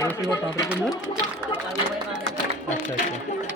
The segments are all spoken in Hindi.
कैसे वो तांत्रिक अंदर? अच्छा अच्छा।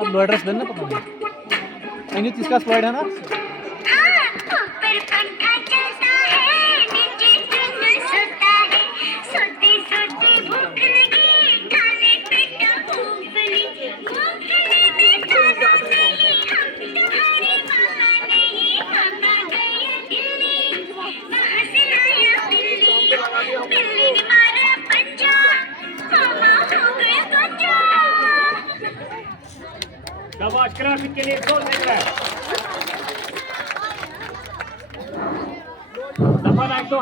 अब लो एड्रेस देना पता नहीं नहीं इसका स्लाइड है ना शाबाश ग्राफिक के लिए 2 सेकंड दफा 2